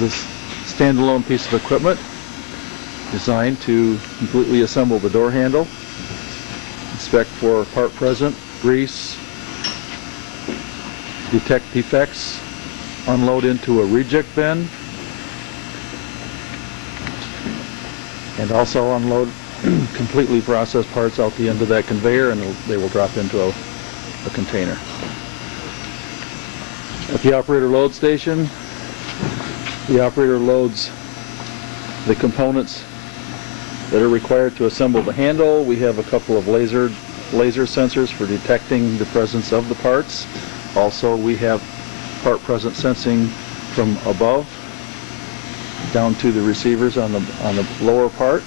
this standalone piece of equipment designed to completely assemble the door handle, inspect for part present, grease, detect defects, unload into a reject bin, and also unload completely processed parts out the end of that conveyor, and they will drop into a container. At the operator load station, the operator loads the components that are required to assemble the handle. We have a couple of laser sensors for detecting the presence of the parts. Also, we have part present sensing from above down to the receivers on the lower part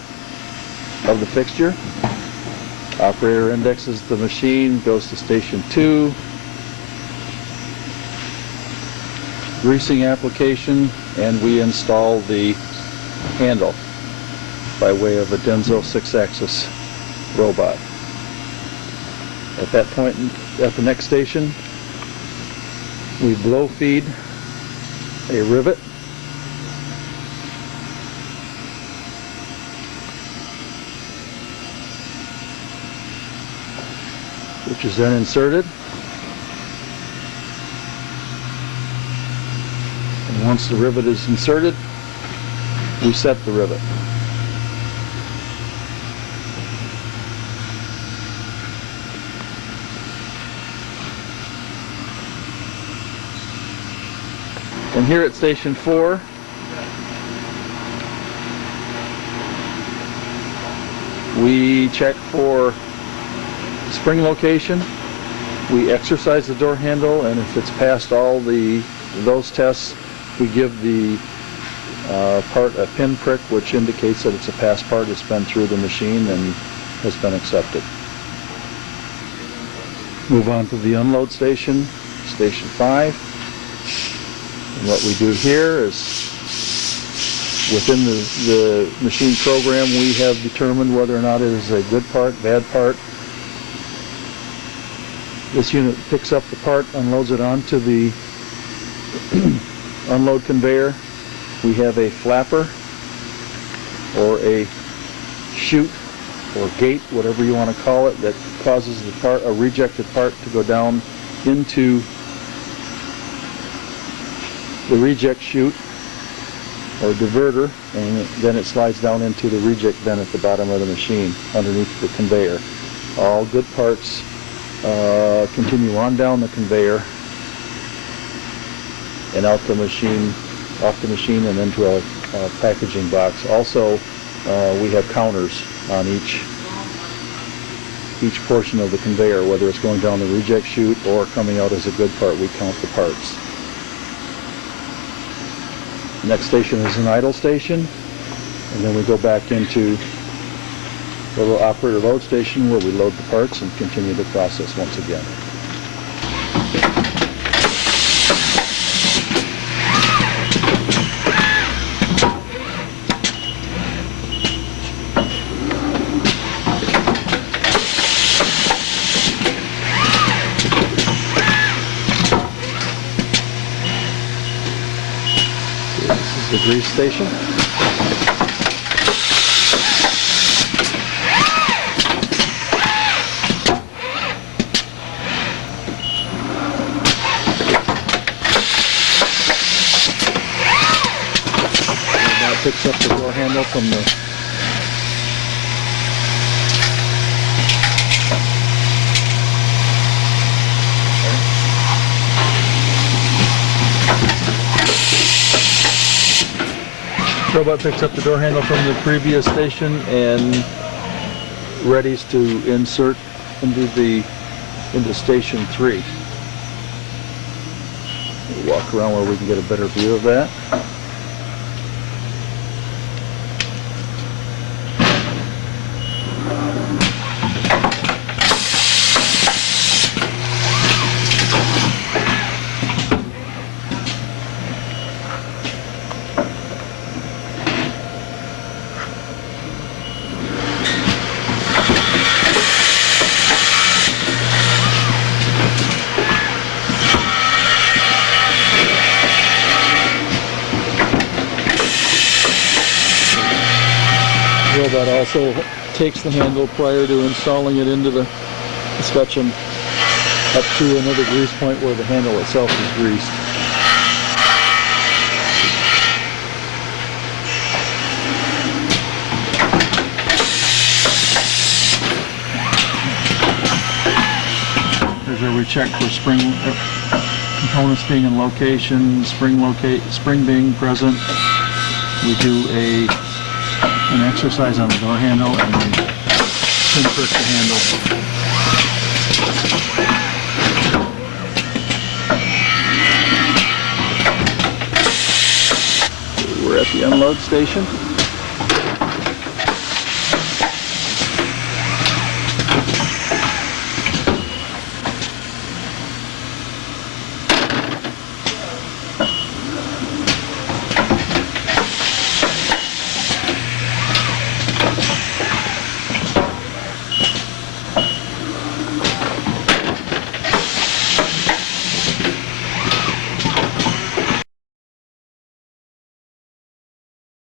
of the fixture. Operator indexes the machine, goes to station 2. Greasing application, and we install the handle by way of a Denso 6-axis robot. At that point, at the next station, we blow feed a rivet which is then inserted. And once the rivet is inserted, we set the rivet. And here at Station 4, we check for spring location. We exercise the door handle, and if it's passed all those tests, we give the part a pin prick, which indicates that it's a passed part. It's been through the machine and has been accepted. Move on to the unload station, Station 5. And what we do here is, within the machine program, we have determined whether or not it is a good part, bad part. This unit picks up the part, unloads it onto the unload conveyor. We have a flapper or a chute or gate, whatever you want to call it, that causes the part, a rejected part, to go down into the reject chute or diverter, and then it slides down into the reject bin at the bottom of the machine underneath the conveyor. All good parts continue on down the conveyor and out the machine, off the machine, and into a packaging box. Also, we have counters on each portion of the conveyor, whether it's going down the reject chute or coming out as a good part. We count the parts. Next station is an idle station, and then we go back into the little operator load station where we load the parts and continue the process once again. This is the grease station. Picks up the door handle from the robot picks up the door handle from the previous station and readies to insert into station 3. We'll walk around where we can get a better view of that. That also takes the handle prior to installing it into the scutcheon up to another grease point where the handle itself is greased. Here's where we check for spring components being in location, spring being present. We do an exercise on the door handle and then pin first the handle. We're at the unload station.